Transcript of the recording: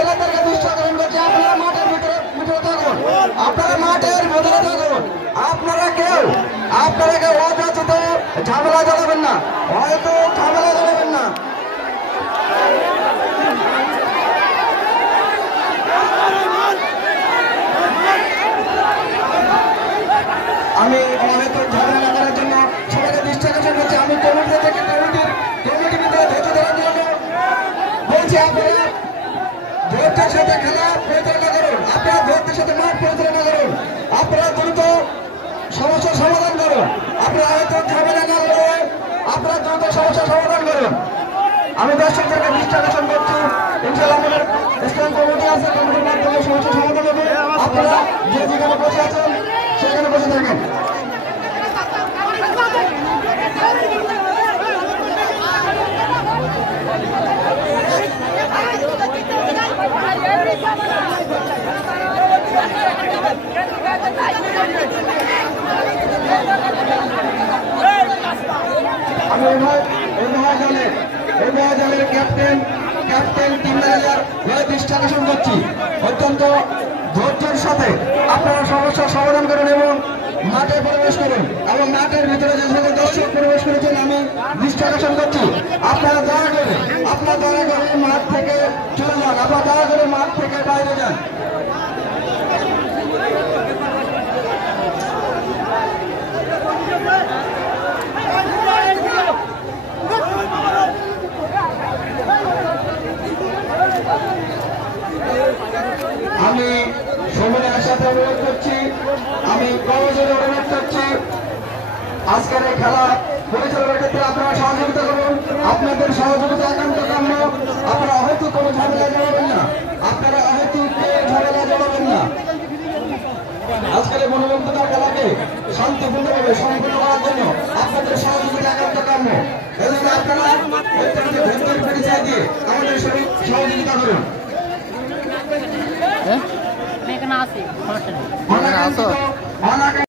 ছেলেদেরকে দৃষ্টি আকর্ষণ করছি, আপনারা মাঠের ভিতরে থাকুন, আপনারা মাঠের ভিতরে থাকুন। আপনারা কেউ অযাচিত ঝামেলা চালাবেন না, হয়তো ঝামেলা চালাবেন না। আমি হয়তো ঝামেলা করার জন্য সবাইকে দৃষ্টি আকর্ষণ করছি। আমি কমিটি থেকে কমিটির ভিতরে ধৈর্য ধরার জন্য বলছি, আপনারা ধৈর্যের সাথে খেলা পরিচালনা করুন, আপনারা ধৈর্যের সাথে মাঠ পরিচালনা করুন, আপনারা দ্রুত সমস্যার সমাধান করুন। আপনারা হয়তো ঝামেলা না করে আপনারা দ্রুত সমস্যার সমাধান করুন। আমি দর্শকদেরকে দৃষ্টি আকর্ষণ করছি, ইনশাআল্লাহ আমাদের স্থায়ী কমিটি আছে, কমিটির মাধ্যমে সমস্যার সমাধান হবে। আপনারা যে যেখানে বসে আছেন সেখানে বসে থাকেন। আমি এই মহাজালের ক্যাপ্টেন টিম ম্যানেজার দৃষ্টি আকর্ষণ করছি, অত্যন্ত ধৈর্যের সাথে আপনারা সমস্যার সমাধান করুন এবং মাঠে প্রবেশ করুন। এবং মাঠের ভিতরে যে সকল দর্শক প্রবেশ করেছেন আমি দৃষ্টি আকর্ষণ করছি, আপনারা দয়া করে মাঠ থেকে চলে যান, আপনারা দয়া করে মাঠ থেকে বাইরে যান। আমি সময়ের সাথে অনুরোধ করছি, আমি কলেজের অনুরোধ করছি, আজকের এই খেলা পরিচালনার ক্ষেত্রে আপনারা সহযোগিতা করুন। আপনাদের সহযোগিতা একান্ত কাম্য। আপনারা হয়তো কোনো ঝামেলা জড়াবেন না, আজকের এই মনোরঞ্জনার খেলাকে শান্তিপূর্ণভাবে সম্পন্ন করার জন্য আপনাদের সহযোগিতা একান্ত কাম্য। এই জন্য আপনারা ধৈর্যের পরিচয় দিয়ে আমাদের সহযোগিতা করুন। এখানে আছে